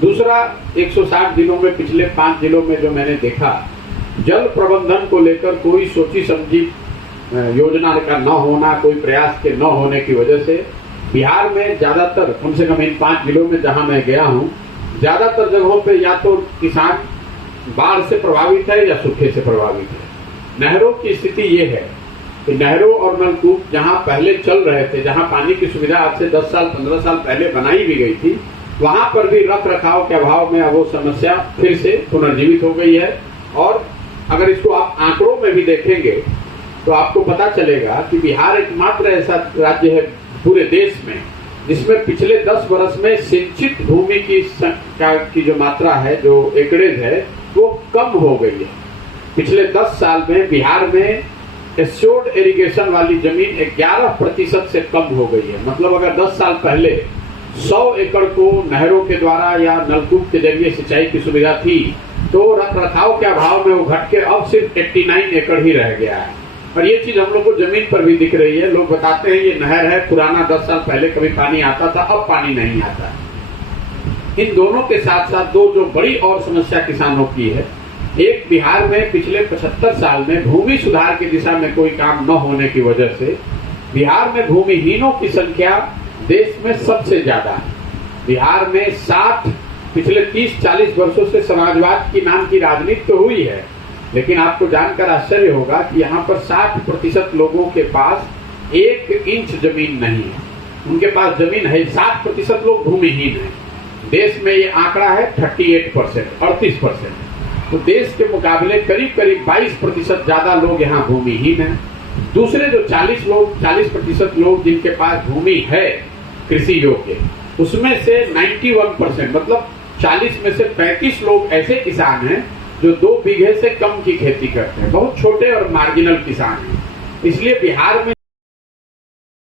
दूसरा 160 दिनों में पिछले 5 जिलों में जो मैंने देखा, जल प्रबंधन को लेकर कोई सोची समझी योजना का न होना, कोई प्रयास के न होने की वजह से बिहार में ज्यादातर, कम से कम इन 5 जिलों में जहां मैं गया हूं, ज्यादातर जगहों पे या तो किसान बाढ़ से प्रभावित है या सूखे से प्रभावित है। नहरों की स्थिति ये है कि नहरों और नलकूप जहां पहले चल रहे थे, जहां पानी की सुविधा आज से 10 साल 15 साल पहले बनाई भी गई थी, वहां पर भी रख रखाव के अभाव में अब वो समस्या फिर से पुनर्जीवित हो गई है। और अगर इसको आप आंकड़ों में भी देखेंगे तो आपको पता चलेगा कि बिहार एकमात्र ऐसा राज्य है पूरे देश में जिसमें पिछले 10 वर्ष में सिंचित भूमि की जो मात्रा है, जो एकड़ेज है, वो कम हो गई है। पिछले 10 साल में बिहार में एश्योर्ड इरिगेशन वाली जमीन 11% से कम हो गई है। मतलब अगर 10 साल पहले 100 एकड़ को नहरों के द्वारा या नलकूप के जरिए सिंचाई की सुविधा थी, तो रख रखाव के अभाव में वो घट के अब सिर्फ 89 एकड़ ही रह गया है। और ये चीज हम लोग को जमीन पर भी दिख रही है। लोग बताते हैं ये नहर है पुराना, 10 साल पहले कभी पानी आता था, अब पानी नहीं आता। इन दोनों के साथ साथ दो जो बड़ी और समस्या किसानों की है, एक बिहार में पिछले 75 साल में भूमि सुधार की दिशा में कोई काम न होने की वजह से बिहार में भूमिहीनों की संख्या देश में सबसे ज्यादा है। बिहार में पिछले 30-40 वर्षों से समाजवाद की नाम की राजनीति तो हुई है, लेकिन आपको जानकर आश्चर्य होगा कि यहाँ पर 60% लोगों के पास 1 इंच जमीन नहीं है। उनके पास जमीन है, 60% लोग भूमिहीन हैं। देश में ये आंकड़ा है 38%। तो देश के मुकाबले करीब 22% ज्यादा लोग यहाँ भूमिहीन हैं। दूसरे जो 40% लोग जिनके पास भूमि है कृषि योग्य, उसमें से 91% मतलब 40 में से 35 लोग ऐसे किसान हैं जो 2 बीघे से कम की खेती करते हैं, बहुत छोटे और मार्जिनल किसान हैं। इसलिए बिहार में